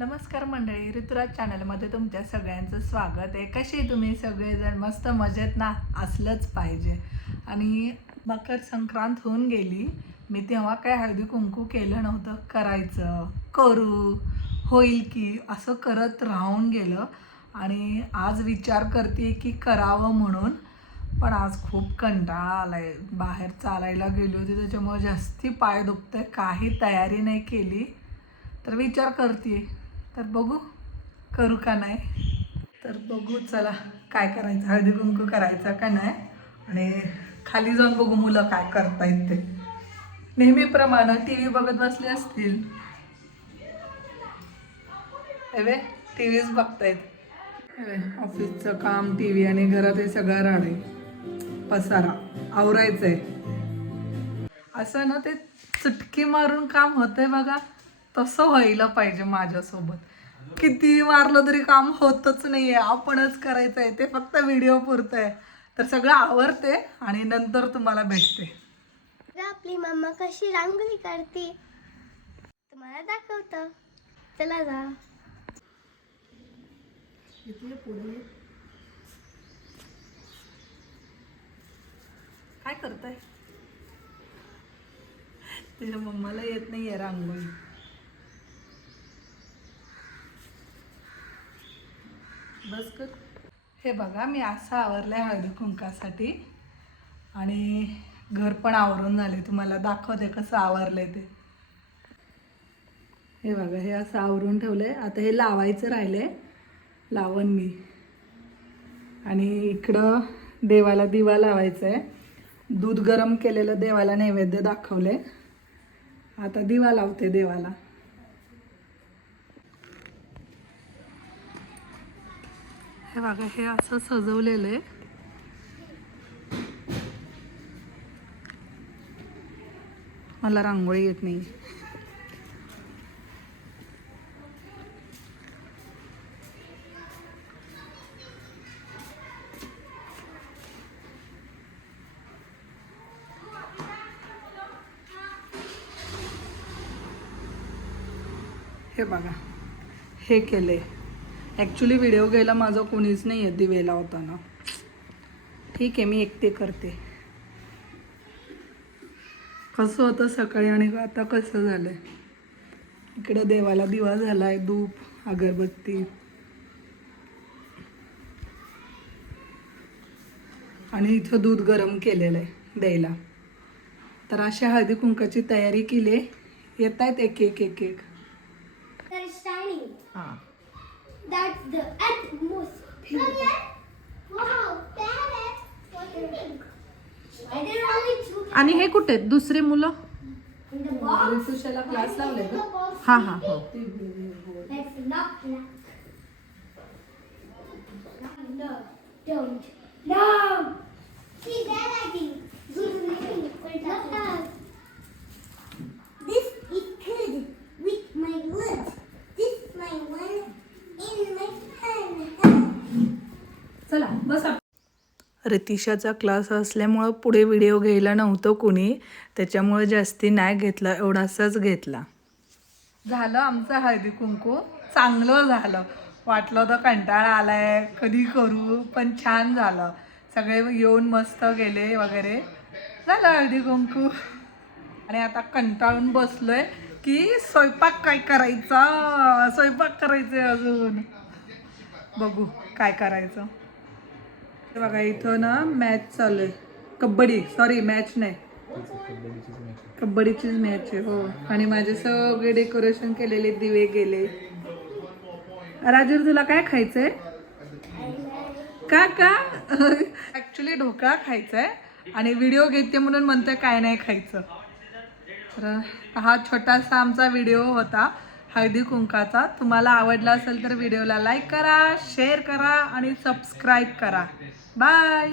नमस्कार मंडळी, ऋतुराज चॅनलमध्ये तुमच्या सगळ्यांचं स्वागत आहे. कसे तुम्ही सगळेजण? मस्त मजेत ना? असलंच पाहिजे. आणि मकर संक्रांत होऊन गेली. मी तेव्हा काय हळदी कुंकू केलं नव्हतं. करू होईल की असं करत राहून गेलं. आणि आज विचार करते की करावं म्हणून, पण आज खूप कंटाळा आलाय. बाहेर चालायला गेली होती त्याच्यामुळे जास्ती पाय दुखतंय. काही तयारी नाही केली तर विचार करते, तर बघू करू का नाही. तर बघू चला काय करायचं, हळदी कुंकू करायचा का नाही. आणि खाली जाऊन बघू मुलं काय करतायत ते. नेहमीप्रमाणे टी व्ही बघत बसले असतील. एवे टी व्हीच बघतायत. ऑफिसचं काम, टी व्ही आणि घरात हे सगळं राडे पसारा आवरायचंय. असं ना ते चुटकी मारून काम होतंय बघा, तसं व्हायला पाहिजे माझ्यासोबत. किती मारलं तरी काम होतच नाहीये. आपणच करायचं आहे ते, फक्त व्हिडिओ पुरतं आहे. तर सगळं आवरते आणि नंतर तुम्हाला भेटते. आपली मम्मा कशी रांगोळी काढते तुम्हाला दाखवतं. चला जा. पुढे काय करताय? तुझ्या मम्माला येत नाहीये रांगोळी. बस कर. हे बघा मी असं आवरलंय हळदी कुंकासाठी आणि घर पण आवरून झाले. तुम्हाला दाखवते कसं आवरलंय ते. हे बघा हे असं आवरून ठेवलंय. आता हे लावायचं राहिलंय, लावण मी. आणि इकडं देवाला दिवा लावायचा आहे. दूध गरम केलेलं देवाला नैवेद्य दाखवले. आता दिवा लावते देवाला. हे बघा हे असं सजवलेलं आहे. मला रांगोळी येत नाही. हे बघा हे केले. ॲक्च्युली व्हिडिओ घ्यायला माझं कोणीच नाही आहे दिवे लावताना. ठीक आहे मी एकटे करते. कसं होतं सकाळी आणि आता कसं झालंय. इकडं देवाला दिवा झालाय, धूप अगरबत्ती. आणि इथं दूध गरम केलेलं आहे द्यायला. तर अशा हळदी कुंकाची तयारी केली. येत आहेत एक एक एक एक. हां That's the atmosphere. Wow, parrot. What do you think? I didn't only two. आणि हे कुठे आहेत दुसरे मुलं? In the box. ऋतुषाला क्लास लावले का? हां हां हो. Let's knock knock. No, don't. No. See that I think. This is good with my words. This my one in my hand. चला बस. रितिशाचा क्लास असल्यामुळं पुढे व्हिडिओ घ्यायला नव्हतं कुणी, त्याच्यामुळे जास्ती नाही घेतला, एवढासाच घेतला. झालं आमचं हळदी कुंकू. चांगलं झालं. वाटलं होतं कंटाळा आलाय कधी करू, पण छान झालं. सगळे येऊन मस्त गेले वगैरे. झालं हळदी कुंकू. आणि आता कंटाळून बसलोय की स्वयंपाक काय करायचा. स्वयंपाक करायचे अजून. बघू काय करायचं. बघा इथं ना मॅच चालू आहे. कबड्डी, सॉरी मॅच नाही, कबड्डीचीच मॅच आहे. हो. आणि माझे सगळे डेकोरेशन केलेले दिवे गेले. राजूर तुला काय खायचंय? का ॲक्च्युली ढोकळा खायचा आहे आणि व्हिडिओ घेते म्हणून म्हणते काय नाही खायचं. तर हा छोटासा आमचा व्हिडिओ होता हळदी कुंकाचा. तुम्हाला आवडला असेल तर व्हिडिओला लाईक करा, शेअर करा आणि सबस्क्राईब करा. बाय.